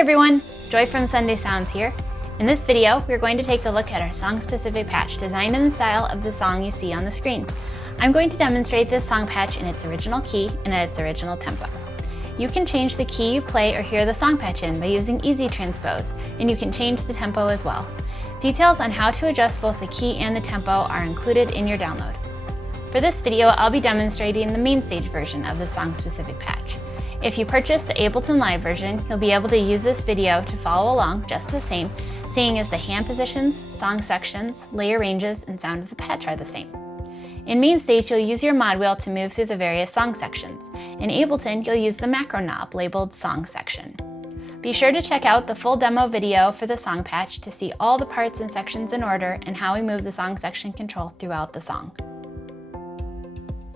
everyone, Joy from Sunday Sounds here. In this video, we're going to take a look at our song-specific patch designed in the style of the song you see on the screen. I'm going to demonstrate this song patch in its original key and at its original tempo. You can change the key you play or hear the song patch in by using Easy Transpose, and you can change the tempo as well. Details on how to adjust both the key and the tempo are included in your download. For this video, I'll be demonstrating the MainStage version of the song-specific patch. If you purchase the Ableton Live version, you'll be able to use this video to follow along just the same, seeing as the hand positions, song sections, layer ranges, and sound of the patch are the same. In MainStage, you'll use your mod wheel to move through the various song sections. In Ableton, you'll use the macro knob labeled Song Section. Be sure to check out the full demo video for the song patch to see all the parts and sections in order and how we move the song section control throughout the song.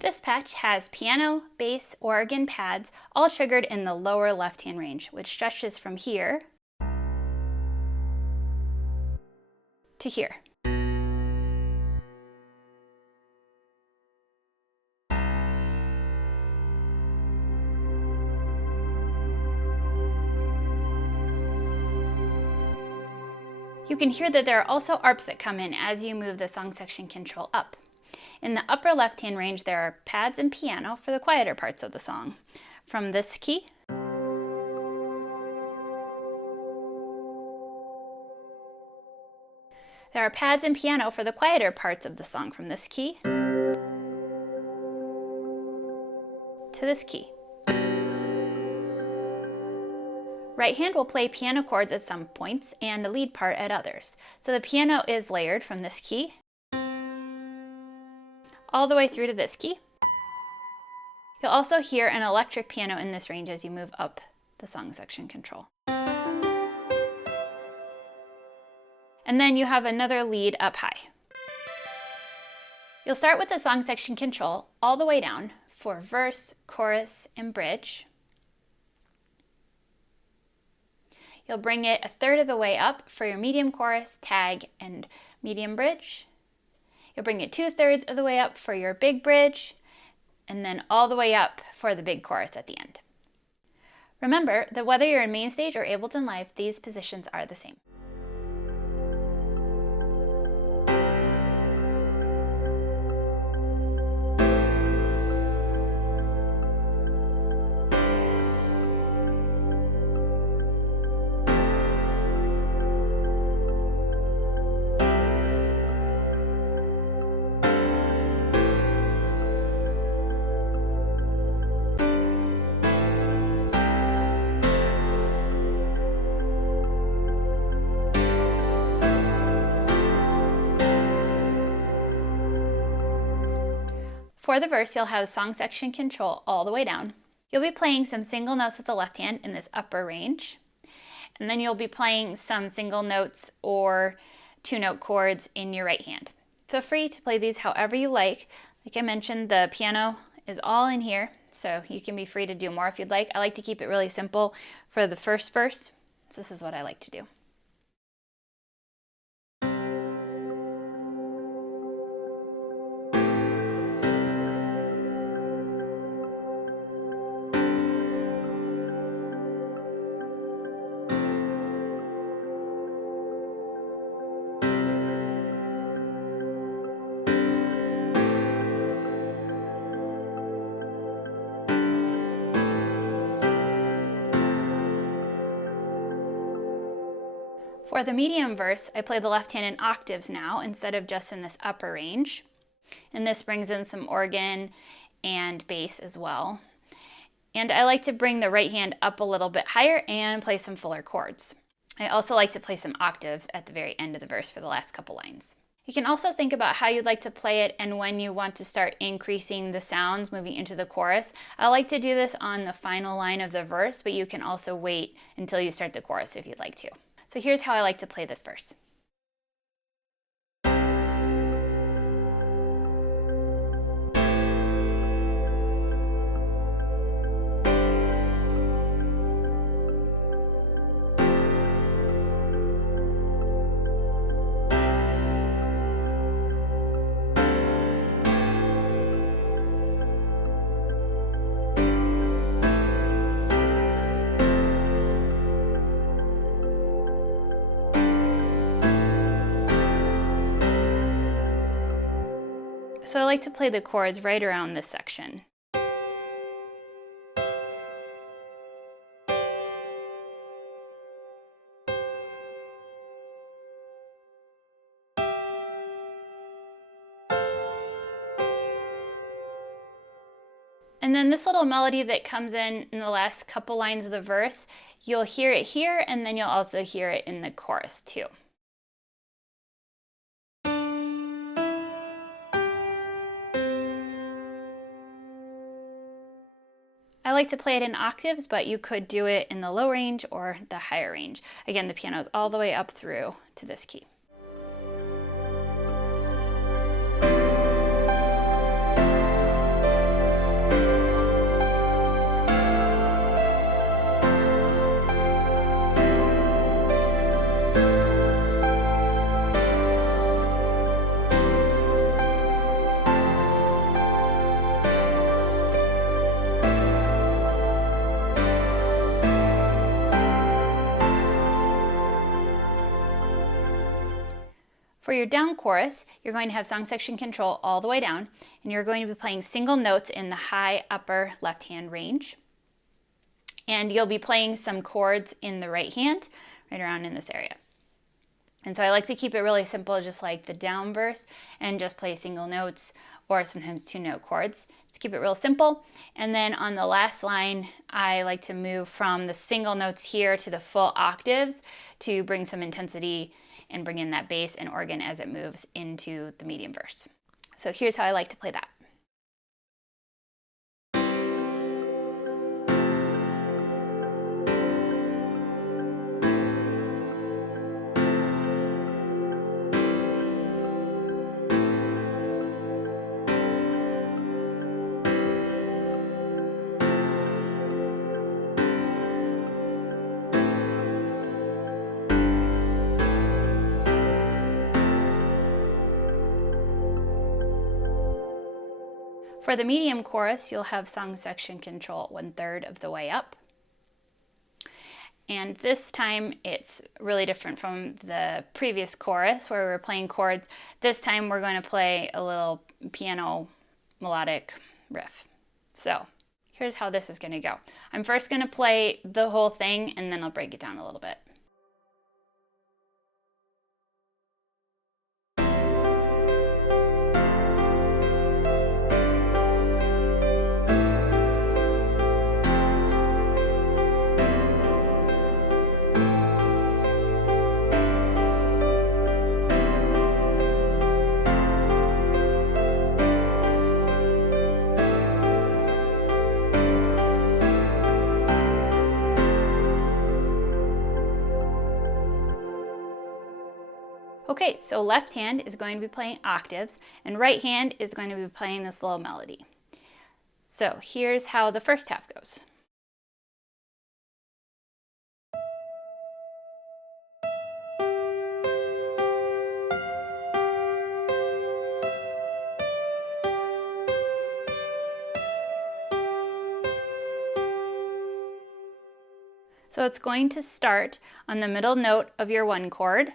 This patch has piano, bass, organ pads, all triggered in the lower left-hand range, which stretches from here to here. You can hear that there are also arps that come in as you move the song section control up. In the upper left-hand range, there are pads and piano for the quieter parts of the song. From this key, there are pads and piano for the quieter parts of the song from this key to this key. Right hand will play piano chords at some points and the lead part at others. So the piano is layered from this key all the way through to this key. You'll also hear an electric piano in this range as you move up the song section control. And then you have another lead up high. You'll start with the song section control all the way down for verse, chorus, and bridge. You'll bring it a third of the way up for your medium chorus, tag, and medium bridge. You'll bring it 2/3 of the way up for your big bridge, and then all the way up for the big chorus at the end. Remember that whether you're in MainStage or Ableton Live, these positions are the same. For the verse, you'll have song section control all the way down. You'll be playing some single notes with the left hand in this upper range. And then you'll be playing some single notes or two-note chords in your right hand. Feel free to play these however you like. Like I mentioned, the piano is all in here, so you can be free to do more if you'd like. I like to keep it really simple for the first verse, so this is what I like to do. For the medium verse, I play the left hand in octaves now instead of just in this upper range. And this brings in some organ and bass as well. And I like to bring the right hand up a little bit higher and play some fuller chords. I also like to play some octaves at the very end of the verse for the last couple lines. You can also think about how you'd like to play it and when you want to start increasing the sounds moving into the chorus. I like to do this on the final line of the verse, but you can also wait until you start the chorus if you'd like to. So here's how I like to play this verse. So I like to play the chords right around this section. And then this little melody that comes in the last couple lines of the verse, you'll hear it here, and then you'll also hear it in the chorus too. I like to play it in octaves, but you could do it in the low range or the higher range. Again, the piano is all the way up through to this key. For your down chorus, you're going to have song section control all the way down, and you're going to be playing single notes in the high upper left hand range. And you'll be playing some chords in the right hand, right around in this area. And so I like to keep it really simple, just like the down verse, and just play single notes or sometimes 2-note chords to keep it real simple. And then on the last line, I like to move from the single notes here to the full octaves to bring some intensity and bring in that bass and organ as it moves into the medium verse. So here's how I like to play that. For the medium chorus, you'll have song section control 1/3 of the way up. And this time it's really different from the previous chorus where we were playing chords. This time we're going to play a little piano melodic riff. So here's how this is going to go. I'm first going to play the whole thing and then I'll break it down a little bit. Okay, so left hand is going to be playing octaves, and right hand is going to be playing this little melody. So here's how the first half goes. So it's going to start on the middle note of your 1 chord.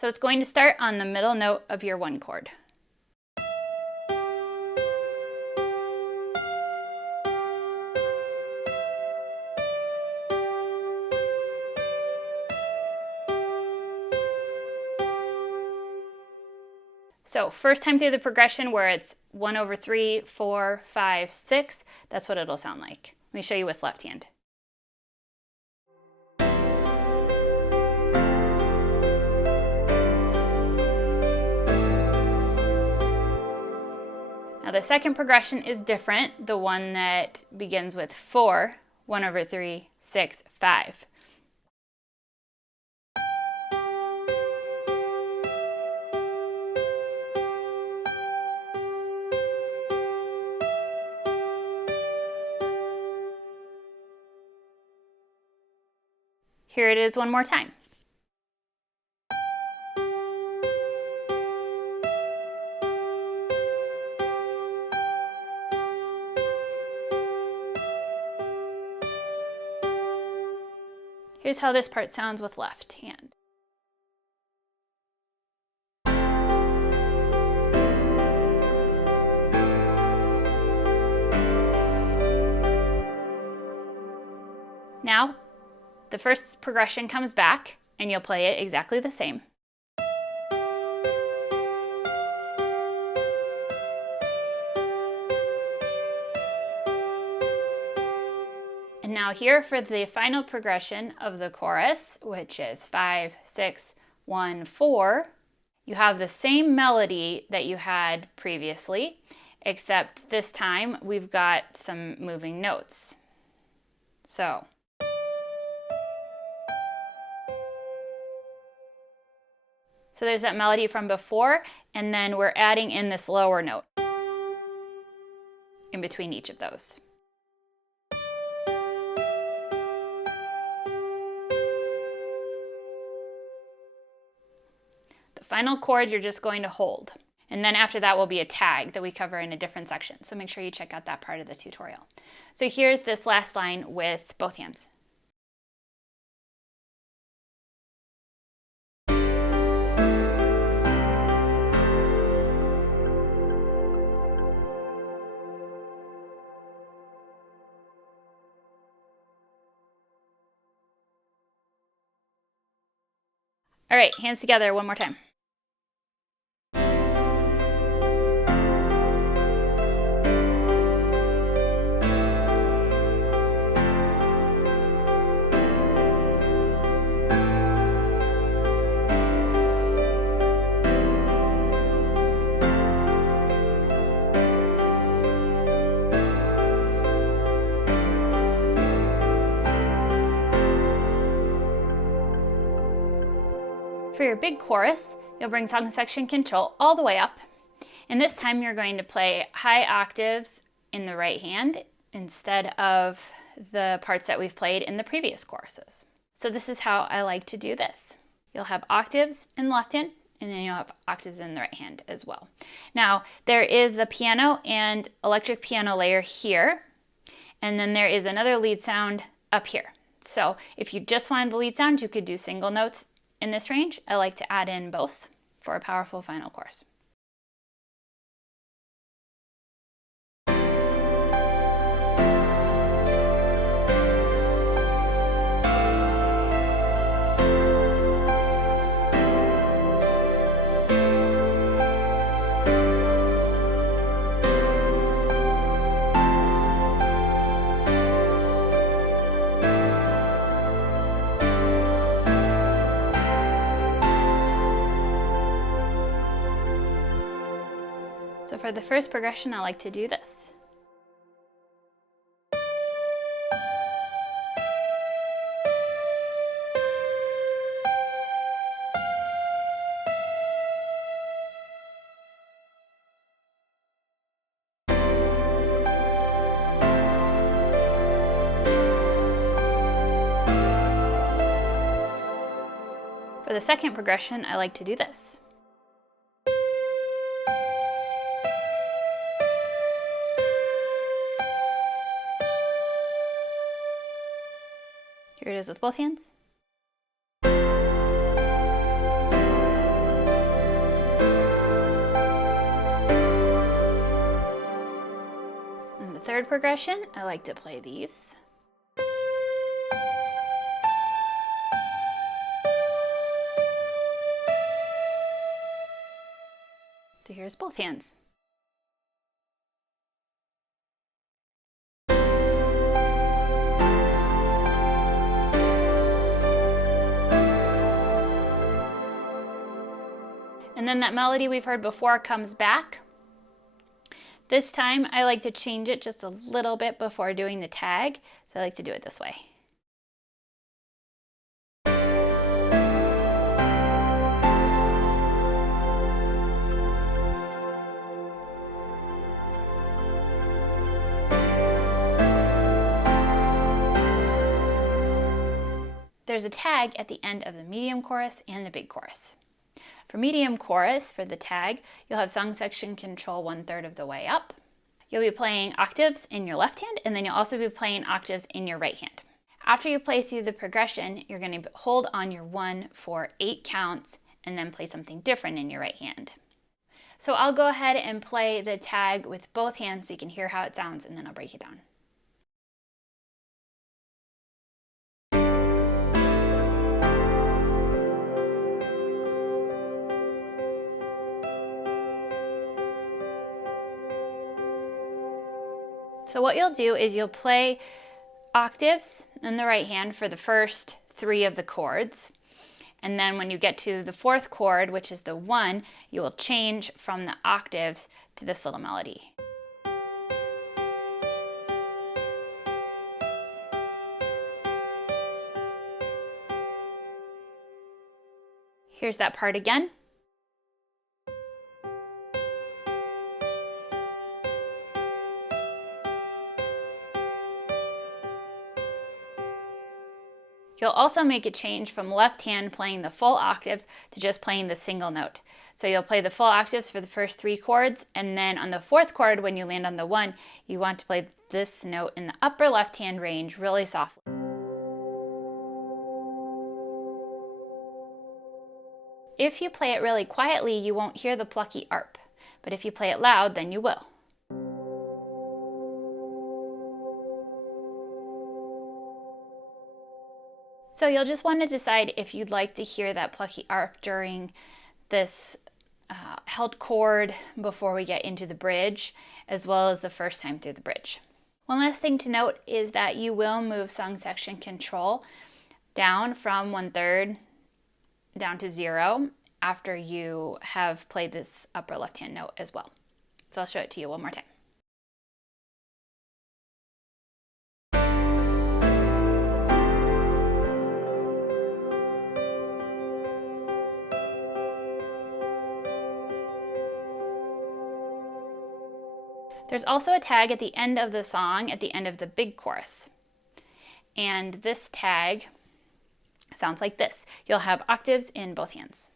So it's going to start on the middle note of your 1 chord. So first time through the progression where it's 1/3, 4, 5, 6, that's what it'll sound like. Let me show you with left hand. Now the second progression is different, the one that begins with 4, 1/3, 6, 5. Here it is one more time. Here's how this part sounds with left hand. Now, the first progression comes back, and you'll play it exactly the same. And now here for the final progression of the chorus, which is 5, 6, 1, 4, you have the same melody that you had previously, except this time we've got some moving notes. So there's that melody from before, and then we're adding in this lower note in between each of those. The final chord you're just going to hold. And then after that will be a tag that we cover in a different section. So make sure you check out that part of the tutorial. So here's this last line with both hands. All right, hands together one more time. For your big chorus, you'll bring song section control all the way up, and this time you're going to play high octaves in the right hand instead of the parts that we've played in the previous choruses. So this is how I like to do this. You'll have octaves in the left hand, and then you'll have octaves in the right hand as well. Now, there is the piano and electric piano layer here, and then there is another lead sound up here. So if you just wanted the lead sound, you could do single notes in this range. I like to add in both for a powerful final chorus. So for the first progression, I like to do this. For the second progression, I like to do this. Here it is with both hands. And the third progression, I like to play these. So here's both hands. And then that melody we've heard before comes back. This time I like to change it just a little bit before doing the tag, so I like to do it this way. There's a tag at the end of the medium chorus and the big chorus. For medium chorus, for the tag, you'll have song section control 1/3 of the way up. You'll be playing octaves in your left hand, and then you'll also be playing octaves in your right hand. After you play through the progression, you're going to hold on your 1 for 8 counts and then play something different in your right hand. So I'll go ahead and play the tag with both hands so you can hear how it sounds, and then I'll break it down. So what you'll do is you'll play octaves in the right hand for the first 3 of the chords. And then when you get to the 4th chord, which is the 1, you will change from the octaves to this little melody. Here's that part again. You'll also make a change from left hand playing the full octaves to just playing the single note. So you'll play the full octaves for the first 3 chords, and then on the 4th chord, when you land on the 1, you want to play this note in the upper left hand range really softly. If you play it really quietly, you won't hear the plucky arp, but if you play it loud, then you will. So you'll just want to decide if you'd like to hear that plucky arp during this held chord before we get into the bridge, as well as the first time through the bridge. One last thing to note is that you will move song section control down from 1/3 down to 0 after you have played this upper left hand note as well. So I'll show it to you one more time. There's also a tag at the end of the song, at the end of the big chorus. And this tag sounds like this. You'll have octaves in both hands.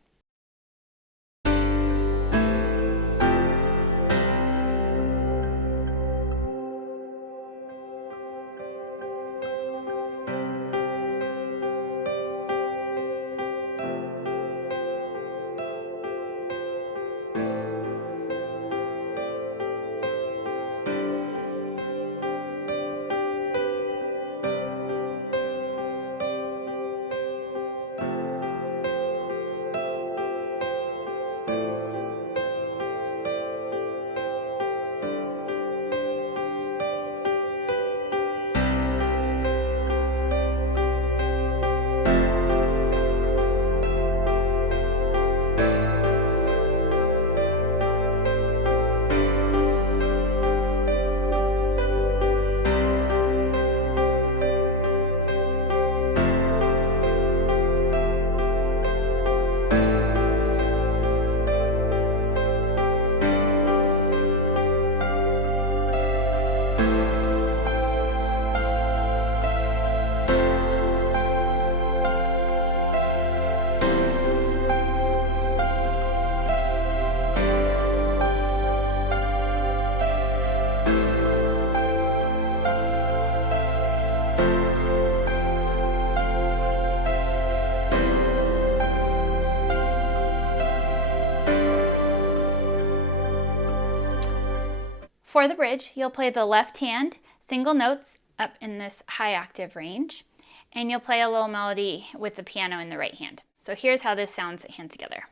For the bridge, you'll play the left hand single notes up in this high octave range, and you'll play a little melody with the piano in the right hand. So here's how this sounds hand together.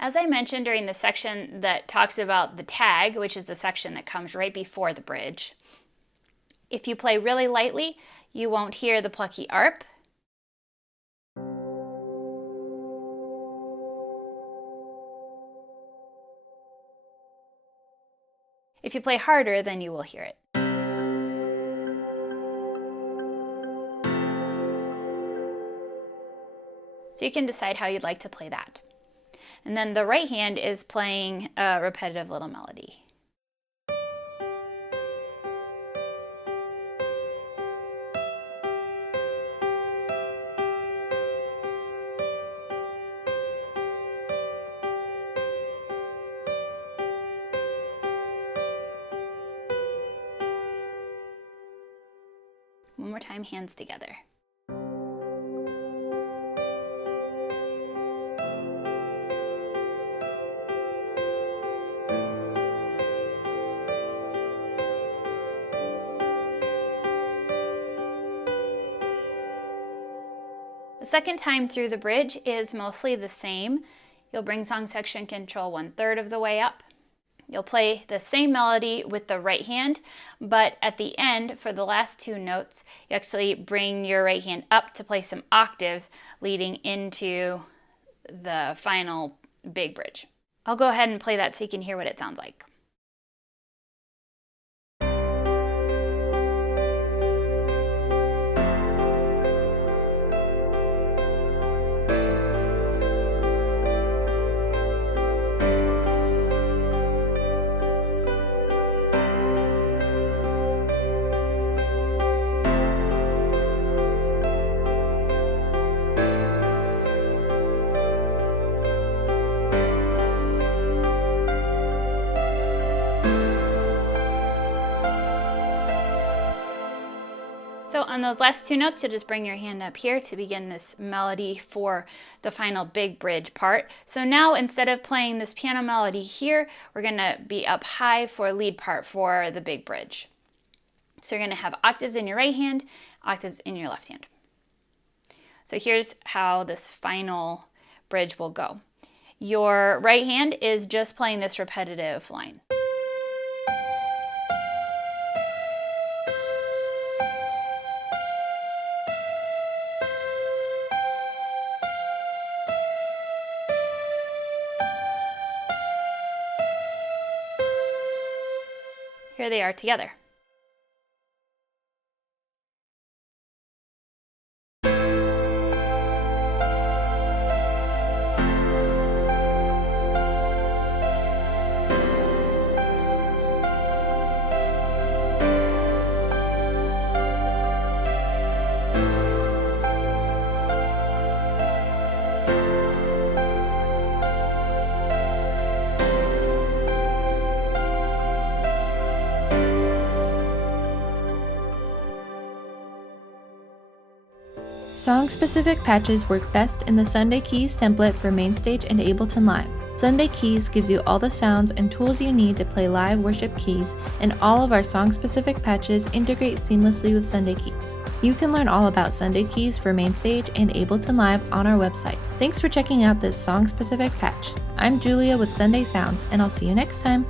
As I mentioned during the section that talks about the tag, which is the section that comes right before the bridge, if you play really lightly, you won't hear the plucky arp. If you play harder, then you will hear it. So you can decide how you'd like to play that. And then the right hand is playing a repetitive little melody. One more time, hands together. The second time through the bridge is mostly the same. You'll bring song section control 1/3 of the way up. You'll play the same melody with the right hand, but at the end, for the last 2 notes, you actually bring your right hand up to play some octaves leading into the final big bridge. I'll go ahead and play that so you can hear what it sounds like. So on those last 2 notes, you'll just bring your hand up here to begin this melody for the final big bridge part. So now instead of playing this piano melody here, we're gonna be up high for lead part for the big bridge. So you're gonna have octaves in your right hand, octaves in your left hand. So here's how this final bridge will go. Your right hand is just playing this repetitive line. Here they are together. Song-specific patches work best in the Sunday Keys template for MainStage and Ableton Live. Sunday Keys gives you all the sounds and tools you need to play live worship keys, and all of our song-specific patches integrate seamlessly with Sunday Keys. You can learn all about Sunday Keys for MainStage and Ableton Live on our website. Thanks for checking out this song-specific patch. I'm Julia with Sunday Sounds, and I'll see you next time.